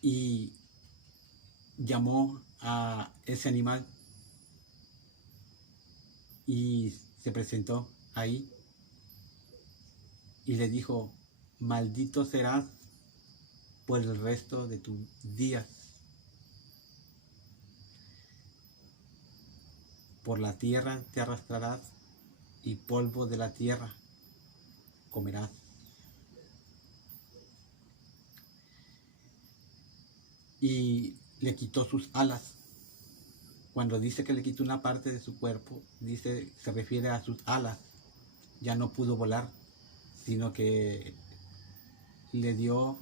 y llamó a ese animal y se presentó ahí y le dijo: maldito serás por el resto de tus días. Por la tierra te arrastrarás y polvo de la tierra comerás. Y le quitó sus alas. Cuando dice que le quitó una parte de su cuerpo, se refiere a sus alas. Ya no pudo volar, sino que le dio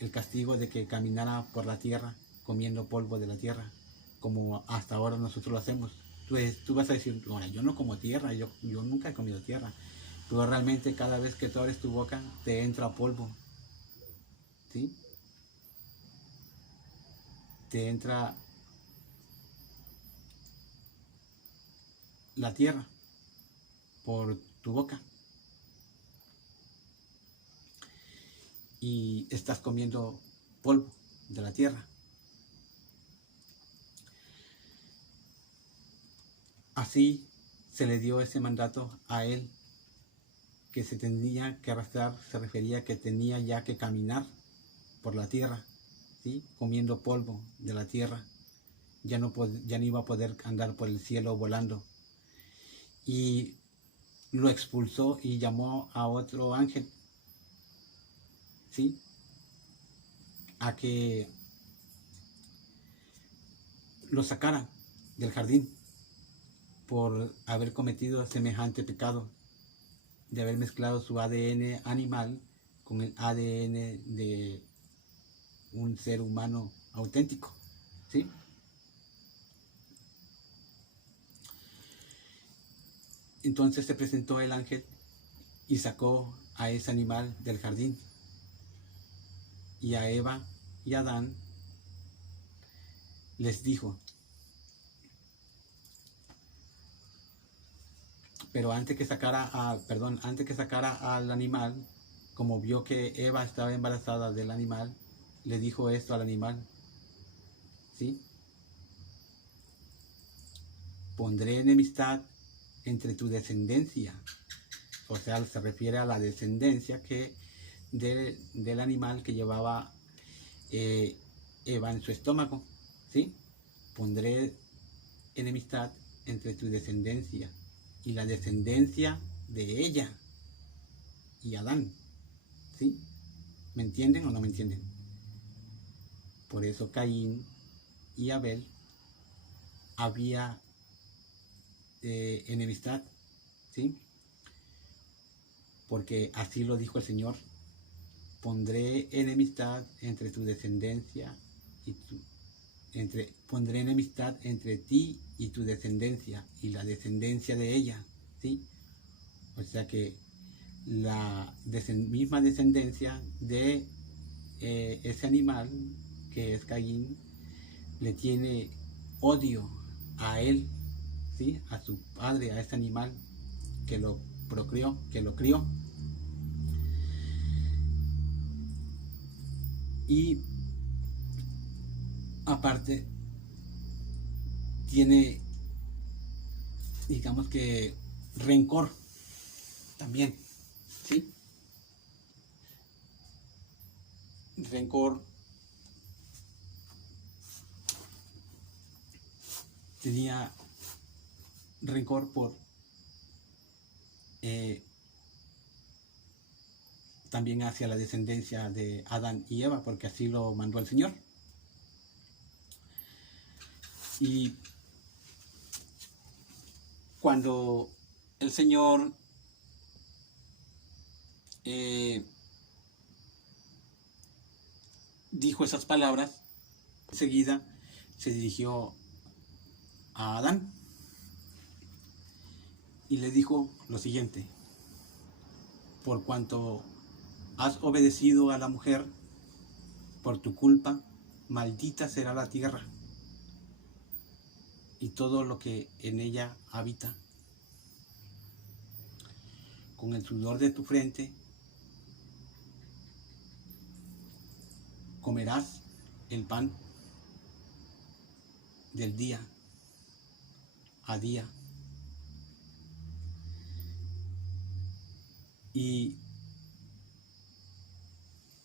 el castigo de que caminara por la tierra, comiendo polvo de la tierra, como hasta ahora nosotros lo hacemos. Pues tú vas a decir: bueno, yo no como tierra, yo nunca he comido tierra. Pero realmente cada vez que tú abres tu boca, te entra polvo, ¿sí? Te entra la tierra por tu boca y estás comiendo polvo de la tierra. Así se le dio ese mandato a él, que se tenía que arrastrar, se refería que tenía ya que caminar por la tierra, ¿sí? Comiendo polvo de la tierra. Ya no iba a poder andar por el cielo volando. Y lo expulsó y llamó a otro ángel, ¿sí? A que lo sacara del jardín por haber cometido semejante pecado, de haber mezclado su ADN animal con el ADN de un ser humano auténtico, ¿sí? Entonces se presentó el ángel y sacó a ese animal del jardín, y a Eva y a Adán les dijo: pero antes que sacara al animal, como vio que Eva estaba embarazada del animal, le dijo esto al animal, ¿sí? Pondré enemistad entre tu descendencia. O sea, se refiere a la descendencia del animal que llevaba Eva en su estómago, ¿sí? Pondré enemistad entre tu descendencia y la descendencia de ella y Adán, ¿sí? ¿Me entienden o no me entienden? Por eso Caín y Abel había enemistad, ¿sí? Porque así lo dijo el Señor: pondré enemistad entre tu descendencia y pondré enemistad entre ti y tu descendencia y la descendencia de ella, ¿sí? O sea que la misma descendencia de ese animal, que es Caín, le tiene odio a él, ¿sí? A su padre, a ese animal que lo procreó, que lo crió. Y aparte tiene, digamos que, rencor también, ¿sí? Rencor, tenía rencor por también hacia la descendencia de Adán y Eva, porque así lo mandó el Señor. Y cuando el Señor dijo esas palabras, enseguida se dirigió a Adán y le dijo lo siguiente: por cuanto has obedecido a la mujer, por tu culpa maldita será la tierra y todo lo que en ella habita. Con el sudor de tu frente comerás el pan del día a día. Y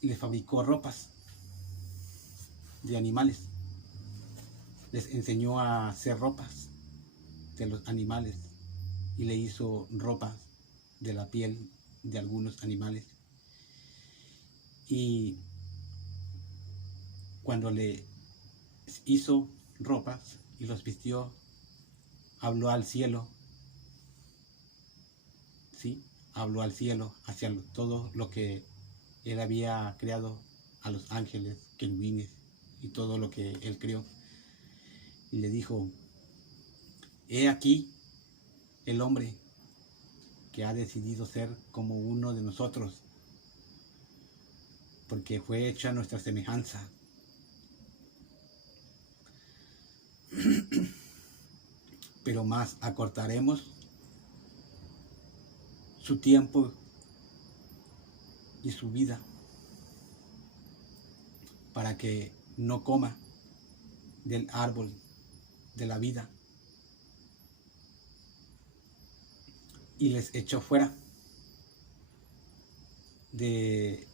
le fabricó ropas de animales. Les enseñó a hacer ropas de los animales y le hizo ropas de la piel de algunos animales. Y cuando le hizo ropas y los vistió, habló al cielo, ¿sí? Habló al cielo, hacia todo lo que él había creado, a los ángeles, querubines y todo lo que él creó. Y le dijo: he aquí el hombre que ha decidido ser como uno de nosotros, porque fue hecho a nuestra semejanza. Pero más acortaremos su tiempo y su vida, para que no coma del árbol de la vida. Y les echó fuera les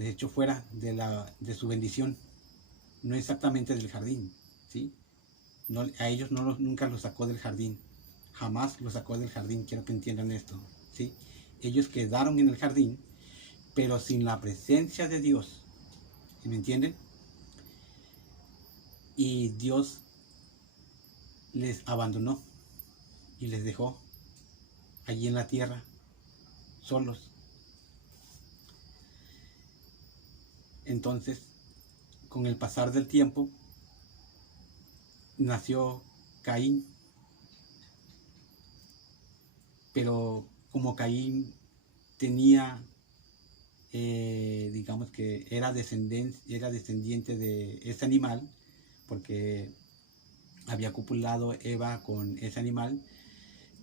echó fuera de su bendición, no exactamente del jardín, ¿sí? No, a ellos nunca los sacó del jardín, jamás los sacó del jardín, quiero que entiendan esto, ¿sí? Ellos quedaron en el jardín, pero sin la presencia de Dios, ¿me entienden? Y Dios les abandonó y les dejó allí en la tierra, solos. Entonces, con el pasar del tiempo, nació Caín. Pero como Caín tenía, digamos que era descendiente de ese animal, porque había copulado Eva con ese animal,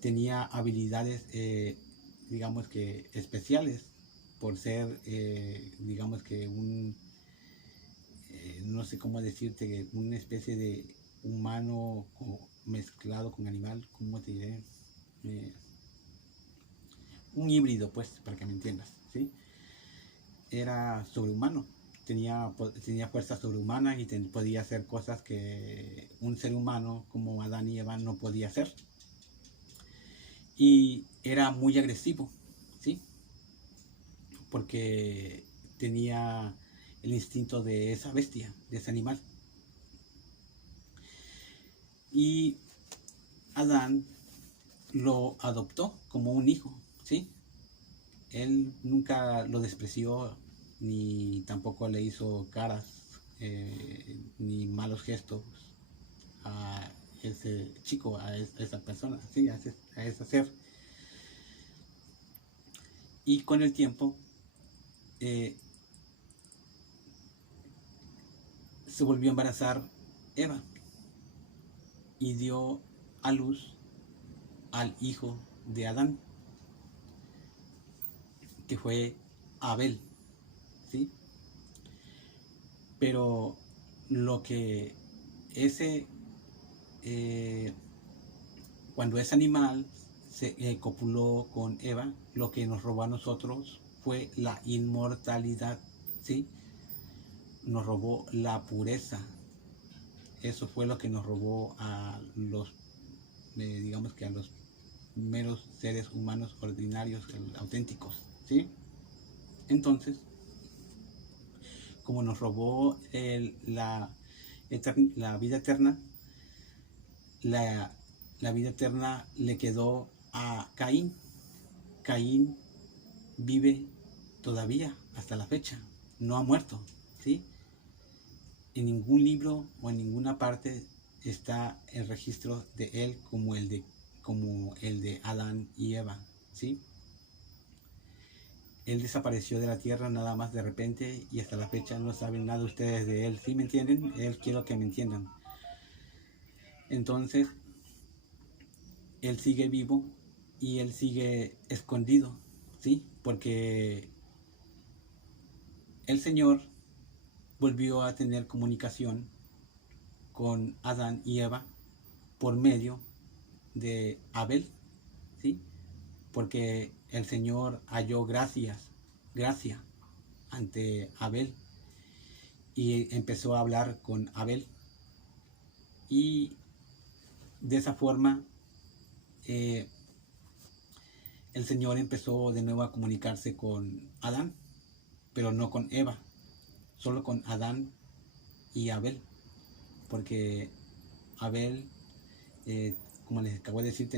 tenía habilidades, digamos que especiales, por ser, digamos que no sé cómo decirte, una especie de humano mezclado con animal, ¿cómo te diré? Un híbrido, pues, para que me entiendas, ¿sí? Era sobrehumano, tenía fuerza sobrehumana y podía hacer cosas que un ser humano como Adán y Eva no podía hacer. Y era muy agresivo, ¿sí? Porque tenía el instinto de esa bestia, de ese animal. Y Adán lo adoptó como un hijo, ¿sí? Él nunca lo despreció, ni tampoco le hizo caras, ni malos gestos a ese chico, a esa persona, ¿sí? a ese ser. Y con el tiempo se volvió a embarazar Eva y dio a luz al hijo de Adán, que fue Abel, ¿sí? Pero lo que cuando ese animal se copuló con Eva, lo que nos robó a nosotros fue la inmortalidad, ¿sí? Nos robó la pureza. Eso fue lo que nos robó a los, digamos que a los meros seres humanos ordinarios, auténticos, ¿sí? Entonces, como nos robó la vida eterna, la vida eterna le quedó a Caín. Caín vive todavía hasta la fecha, no ha muerto, ¿sí? En ningún libro o en ninguna parte está el registro de él como el de Adán y Eva, ¿sí? Él desapareció de la tierra nada más de repente y hasta la fecha no saben nada ustedes de él, ¿sí me entienden? Quiero que me entiendan. Entonces, él sigue vivo y él sigue escondido, ¿sí? Porque el Señor volvió a tener comunicación con Adán y Eva por medio de Abel, ¿sí? Porque el Señor halló gracia ante Abel y empezó a hablar con Abel. Y de esa forma el Señor empezó de nuevo a comunicarse con Adán, pero no con Eva, solo con Adán y Abel, porque Abel, como les acabo de decir,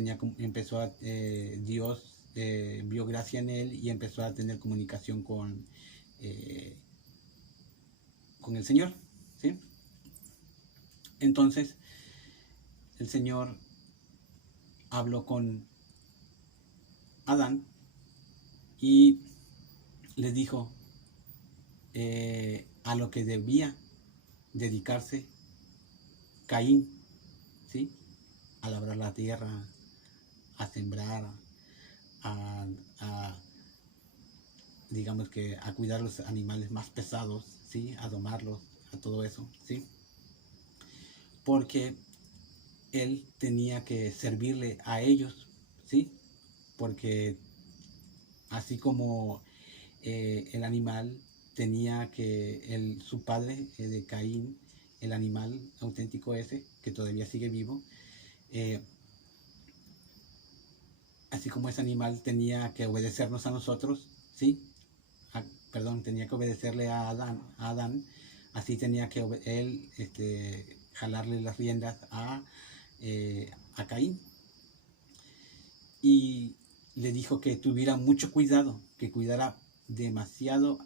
Dios vio gracia en él y empezó a tener comunicación con el Señor, ¿sí? Entonces el Señor habló con Adán y le dijo a lo que debía dedicarse Caín, ¿sí? A labrar la tierra, a sembrar, digamos que a cuidar los animales más pesados, ¿sí? A domarlos, a todo eso, ¿sí? Porque él tenía que servirle a ellos, ¿sí? Porque así como el animal tenía que, su padre de Caín, el animal auténtico ese, que todavía sigue vivo, así como ese animal tenía que obedecernos a nosotros, ¿sí? Tenía que obedecerle a Adán, así tenía que él jalarle las riendas a Caín. Y le dijo que tuviera mucho cuidado, que cuidara demasiado,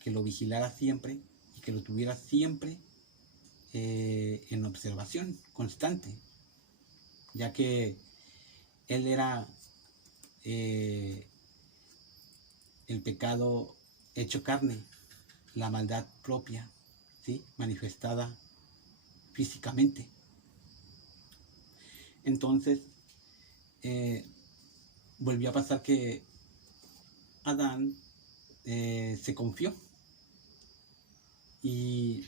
que lo vigilara siempre y que lo tuviera siempre en observación constante, ya que él era el pecado hecho carne, la maldad propia, ¿sí? Manifestada físicamente. Entonces volvió a pasar que Adán se confió y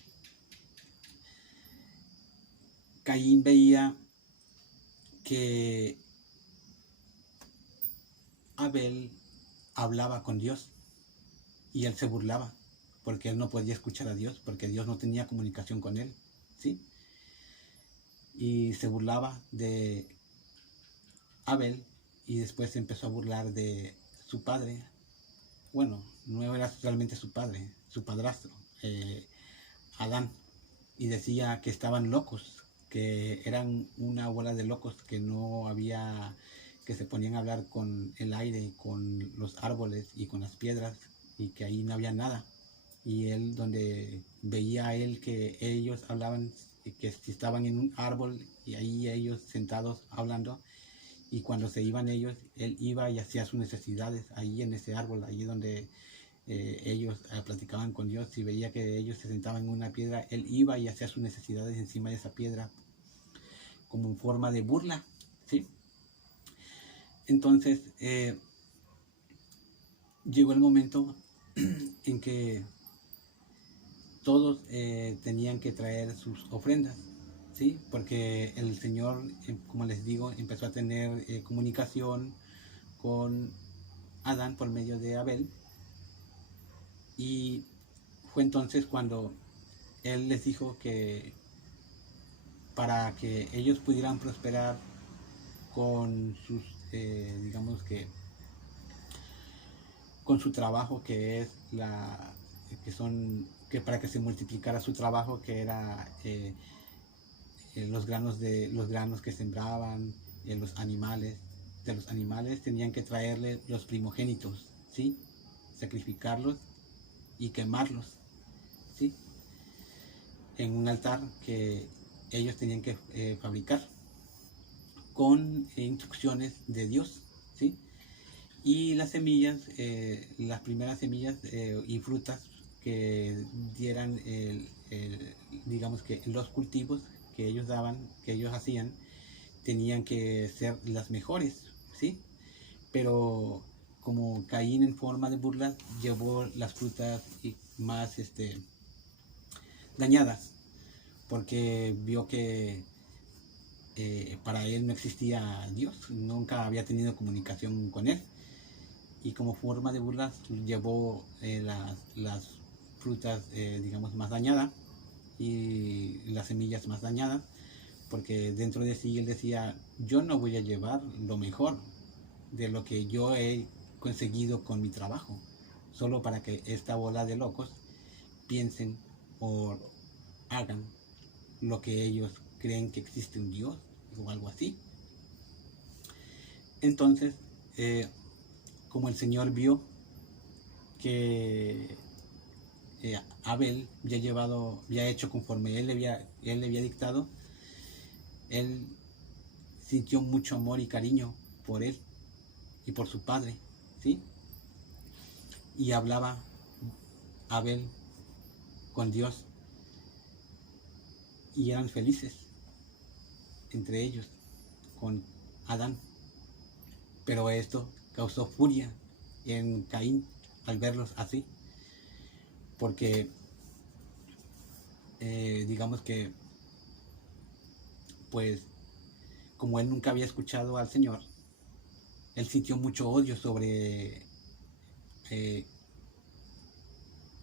Caín veía que Abel hablaba con Dios y él se burlaba porque él no podía escuchar a Dios, porque Dios no tenía comunicación con él, ¿sí? Y se burlaba de Abel y después se empezó a burlar de su padre. Bueno, no era realmente su padre, su padrastro, Adán, y decía que estaban locos, que eran una bola de locos, que no había, que se ponían a hablar con el aire, con los árboles y con las piedras, y que ahí no había nada. Y él, donde veía a él que ellos hablaban, que estaban en un árbol y ahí ellos sentados hablando, y cuando se iban ellos, él iba y hacía sus necesidades ahí en ese árbol, ahí donde ellos platicaban con Dios. Si veía que ellos se sentaban en una piedra, él iba y hacía sus necesidades encima de esa piedra como en forma de burla, ¿sí? Entonces llegó el momento en que todos tenían que traer sus ofrendas, ¿sí? Porque el Señor, como les digo, empezó a tener comunicación con Adán por medio de Abel, y fue entonces cuando él les dijo que para que ellos pudieran prosperar con sus, digamos con su trabajo, que es que para que se multiplicara su trabajo, que era los granos que sembraban, los animales. De los animales tenían que traerle los primogénitos, ¿sí? Sacrificarlos y quemarlos, ¿sí? En un altar que ellos tenían que fabricar con instrucciones de Dios, ¿sí? Y las semillas, las primeras semillas y frutas que dieran, digamos que los cultivos que ellos daban, que ellos hacían, tenían que ser las mejores, ¿sí? Pero como Caín en forma de burla llevó las frutas más dañadas, porque vio que para él no existía Dios, nunca había tenido comunicación con él, y como forma de burla llevó las frutas, digamos, más dañadas y las semillas más dañadas, porque dentro de sí él decía, yo no voy a llevar lo mejor de lo que yo he conseguido con mi trabajo, solo para que esta bola de locos piensen o hagan lo que ellos creen que existe un Dios o algo así. Entonces, como el Señor vio que Abel había hecho conforme él le había dictado, él sintió mucho amor y cariño por él y por su padre, ¿sí? Y hablaba Abel con Dios y eran felices entre ellos con Adán. Pero esto causó furia en Caín al verlos así, porque digamos que, pues, como él nunca había escuchado al Señor, él sintió mucho odio sobre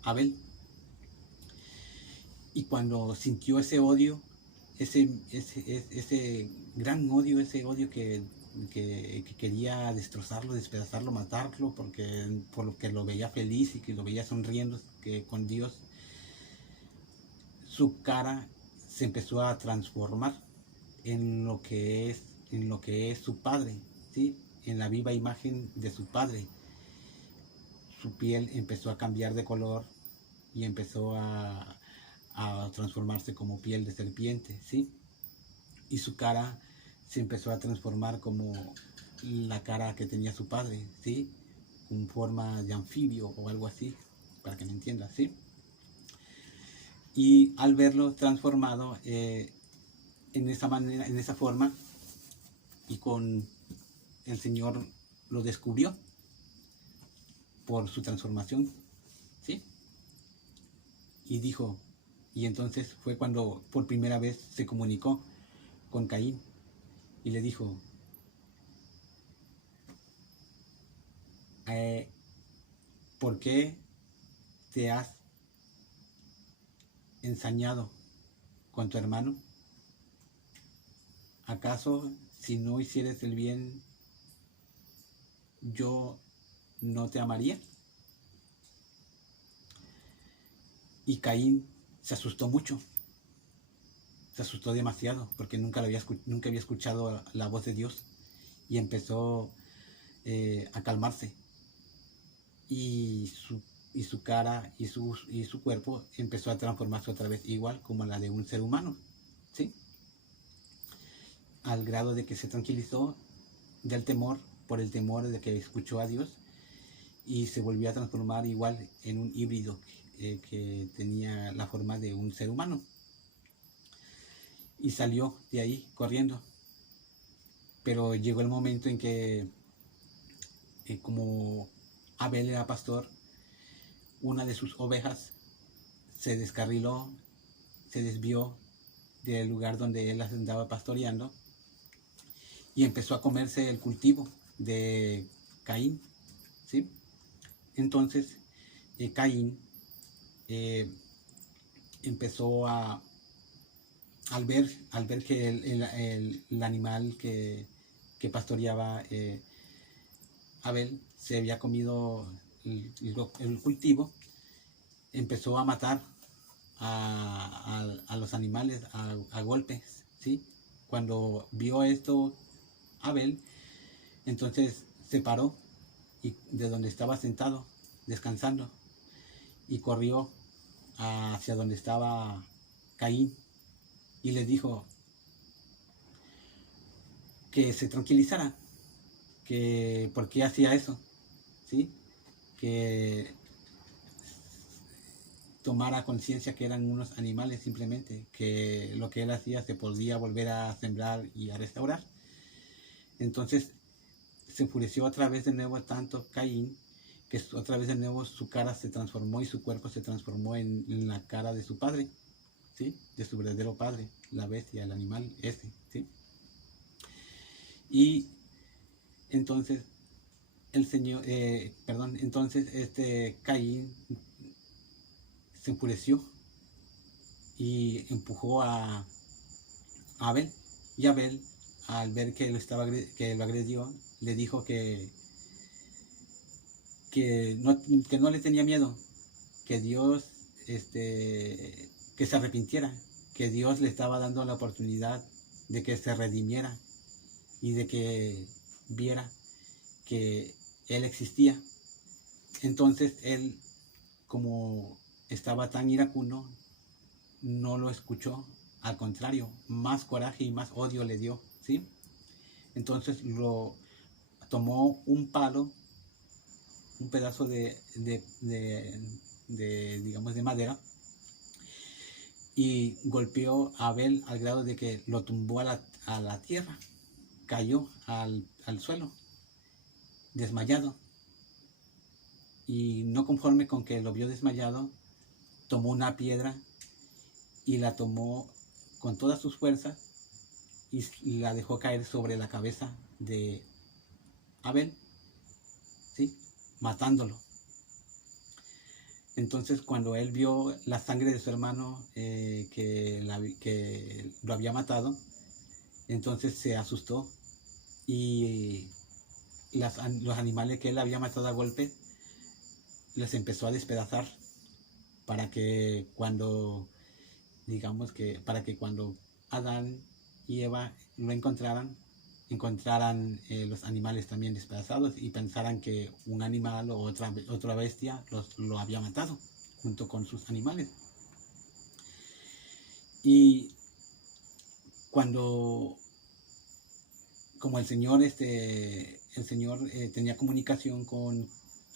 Abel. Y cuando sintió ese odio, ese gran odio, ese odio que quería destrozarlo, despedazarlo, matarlo, por lo que lo veía feliz y que lo veía sonriendo que con Dios, su cara se empezó a transformar en lo que es su padre, ¿sí? En la viva imagen de su padre. Su piel empezó a cambiar de color y empezó a transformarse como piel de serpiente, ¿sí? Y su cara se empezó a transformar como la cara que tenía su padre, ¿sí? Con forma de anfibio o algo así, para que me entiendas, ¿sí? Y al verlo transformado en esa manera, en esa forma, y con el Señor lo descubrió por su transformación, ¿sí? Y dijo, y entonces fue cuando por primera vez se comunicó con Caín y le dijo, ¿por qué te has ensañado con tu hermano? ¿Acaso si no hicieres el bien, yo no te amaría? Y Caín se asustó mucho, se asustó demasiado, porque nunca había escuchado la voz de Dios, y empezó a calmarse, y su cara y su cuerpo empezó a transformarse otra vez igual como la de un ser humano, ¿sí? Al grado de que se tranquilizó del temor, por el temor de que escuchó a Dios, y se volvió a transformar igual en un híbrido que tenía la forma de un ser humano. Y salió de ahí corriendo. Pero llegó el momento en que, como Abel era pastor, una de sus ovejas se descarriló, se desvió del lugar donde él las andaba pastoreando y empezó a comerse el cultivo de Caín, ¿sí? Entonces Caín empezó al ver que el animal que pastoreaba Abel se había comido el cultivo, empezó a matar a los animales a golpes, ¿sí? Cuando vio esto Abel, entonces se paró de donde estaba sentado, descansando, y corrió hacia donde estaba Caín y le dijo que se tranquilizara, que por qué hacía eso, ¿sí? Que tomara conciencia que eran unos animales simplemente, que lo que él hacía se podía volver a sembrar y a restaurar. Entonces se enfureció otra vez de nuevo tanto Caín, que otra vez de nuevo su cara se transformó y su cuerpo se transformó en la cara de su padre, ¿sí? De su verdadero padre, la bestia, el animal ese, ¿sí? Y entonces entonces Caín se enfureció y empujó a Abel, y Abel, al ver que lo agredió, le dijo que no le tenía miedo, que Dios, que se arrepintiera, que Dios le estaba dando la oportunidad de que se redimiera y de que viera que Él existía. Entonces él, como estaba tan iracundo, no lo escuchó, al contrario, más coraje y más odio le dio, ¿sí? Entonces tomó un palo, un pedazo digamos, de madera, y golpeó a Abel al grado de que lo tumbó a la tierra, cayó al suelo, desmayado. Y no conforme con que lo vio desmayado, tomó una piedra y la tomó con todas sus fuerzas y la dejó caer sobre la cabeza de Abel, ¿sí? Matándolo. Entonces, cuando él vio la sangre de su hermano que lo había matado, entonces se asustó y los animales que él había matado a golpe les empezó a despedazar para que cuando Adán y Eva lo encontraran los animales también despedazados y pensaran que un animal o otra bestia lo había matado junto con sus animales. Y como el Señor tenía comunicación con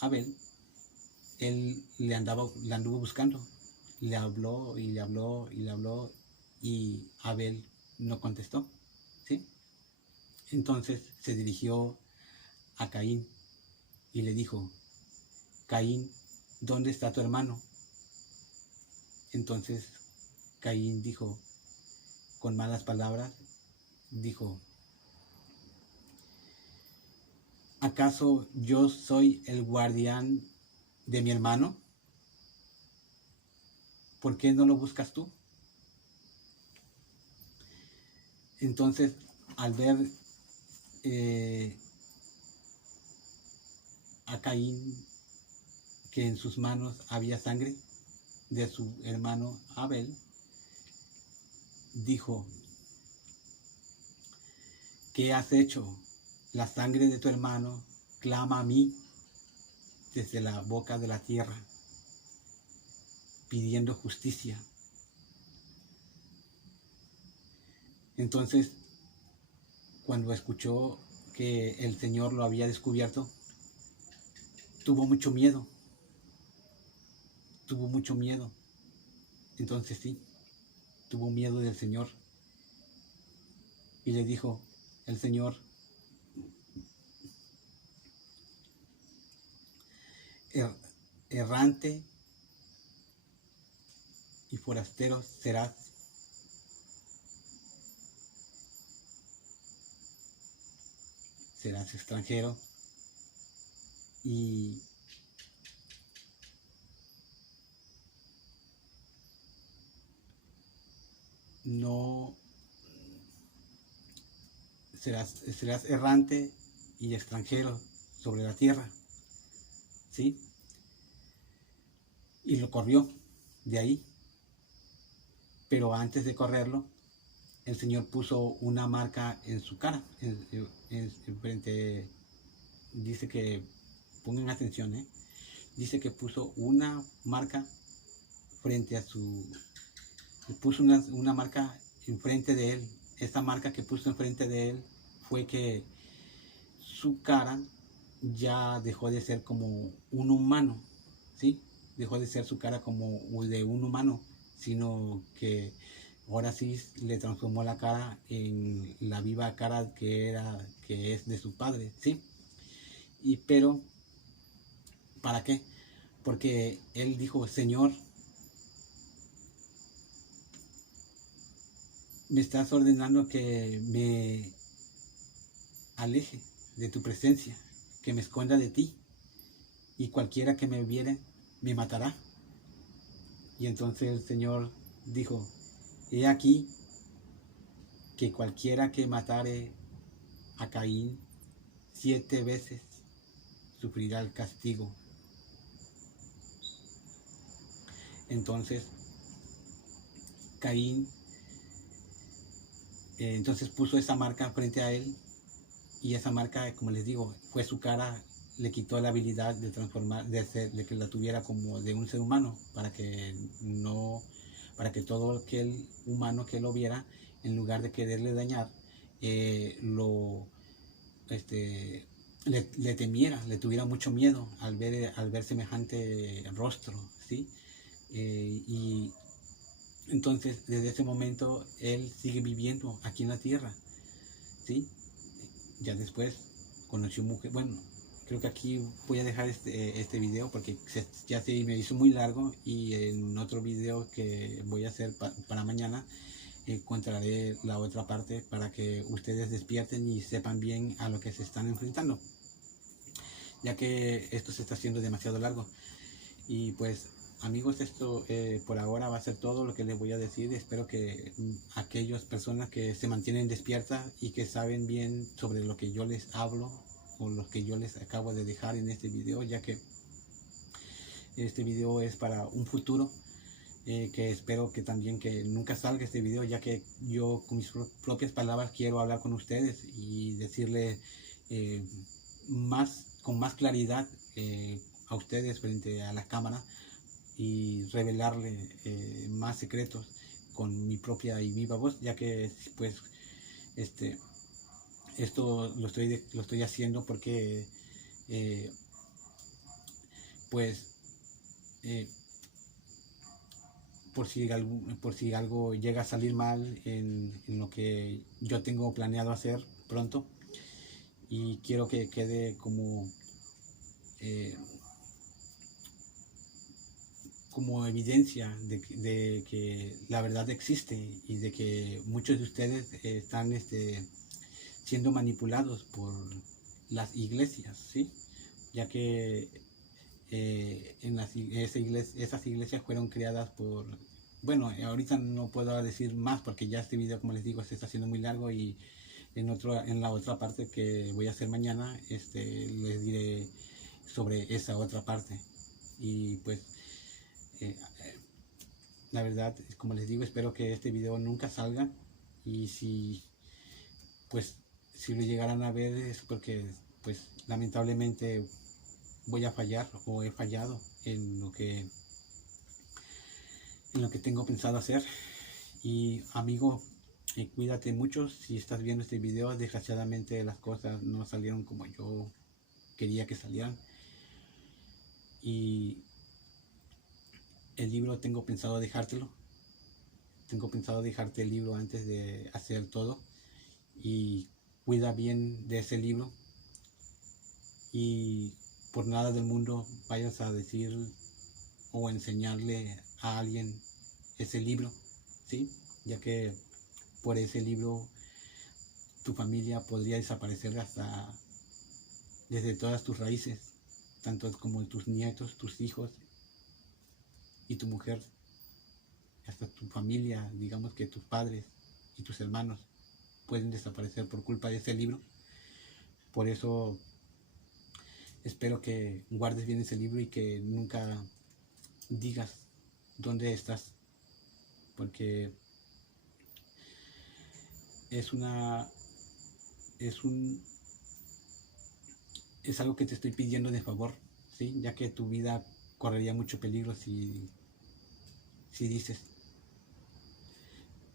Abel, él le anduvo buscando, le habló y le habló y le habló, y Abel no contestó, ¿sí? Entonces se dirigió a Caín y le dijo: Caín, ¿dónde está tu hermano? Entonces Caín dijo, con malas palabras, dijo: ¿acaso yo soy el guardián de mi hermano? ¿Por qué no lo buscas tú? Entonces, al ver a Caín que en sus manos había sangre de su hermano Abel, dijo: ¿qué has hecho? La sangre de tu hermano clama a mí desde la boca de la tierra, pidiendo justicia. Entonces, cuando escuchó que el Señor lo había descubierto, tuvo mucho miedo. Entonces sí, tuvo miedo del Señor. Y le dijo el Señor: errante y forastero serás. Serás extranjero y no serás errante y extranjero sobre la tierra, ¿sí? Y lo corrió de ahí. Pero antes de correrlo, el Señor puso una marca en su cara, frente. Dice que, pongan atención, dice que puso una marca puso una marca enfrente de él. Esta marca que puso enfrente de él fue que su cara ya dejó de ser como un humano, ¿sí? Dejó de ser su cara como de un humano, sino que ahora sí le transformó la cara en la viva cara que es de su padre, ¿sí? pero, ¿para qué? Porque él dijo, Señor, me estás ordenando que me aleje de tu presencia, que me esconda de ti, y cualquiera que me viere me matará. Y entonces el Señor dijo, he aquí que cualquiera que matare a Caín 7 veces sufrirá el castigo. Entonces Caín entonces puso esa marca frente a él, y esa marca, como les digo, fue su cara, le quitó la habilidad de transformar, de que la tuviera como de un ser humano, para que todo aquel humano que lo viera, en lugar de quererle dañar, le temiera, le tuviera mucho miedo al ver semejante rostro, ¿sí? Y entonces desde ese momento él sigue viviendo aquí en la tierra, ¿sí? Ya después conoció mujer. Bueno, creo que aquí voy a dejar este video porque ya se me hizo muy largo, y en otro video que voy a hacer para mañana encontraré la otra parte para que ustedes despierten y sepan bien a lo que se están enfrentando, ya que esto se está haciendo demasiado largo. Y pues amigos, esto por ahora va a ser todo lo que les voy a decir. Espero que aquellas personas que se mantienen despiertas y que saben bien sobre lo que yo les hablo, o lo que yo les acabo de dejar en este video, ya que este video es para un futuro, que espero que también que nunca salga este video, ya que yo con mis propias palabras quiero hablar con ustedes y decirle con más claridad a ustedes frente a la cámara, y revelarle más secretos con mi propia y viva voz, ya que pues esto lo estoy haciendo porque pues por si algo llega a salir mal en lo que yo tengo planeado hacer pronto, y quiero que quede como evidencia de que la verdad existe, y de que muchos de ustedes están siendo manipulados por las iglesias, ¿sí? Ya que esas iglesias fueron creadas por... Bueno, ahorita no puedo decir más porque ya este video, como les digo, se está haciendo muy largo, y en la otra parte que voy a hacer mañana, les diré sobre esa otra parte. Y pues la verdad, como les digo, espero que este video nunca salga, y pues si lo llegaran a ver es porque pues lamentablemente voy a fallar, o he fallado en lo que tengo pensado hacer. Y amigo, cuídate mucho si estás viendo este video. Desgraciadamente las cosas no salieron como yo quería que salieran, y el libro tengo pensado dejarte el libro antes de hacer todo, y cuida bien de ese libro, y por nada del mundo vayas a decir o enseñarle a alguien ese libro, ¿sí? Ya que por ese libro tu familia podría desaparecer desde todas tus raíces, tanto como tus nietos, tus hijos y tu mujer, hasta tu familia, digamos que tus padres y tus hermanos pueden desaparecer por culpa de ese libro. Por eso espero que guardes bien ese libro y que nunca digas dónde estás, porque es algo que te estoy pidiendo de favor, ¿sí? Ya que tu vida correría mucho peligro si dices,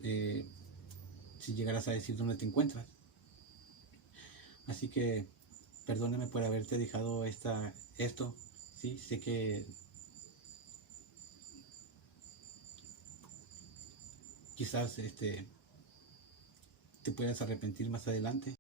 si llegaras a decir dónde te encuentras. Así que perdóname por haberte dejado esto, ¿sí? Sé que quizás te puedas arrepentir más adelante.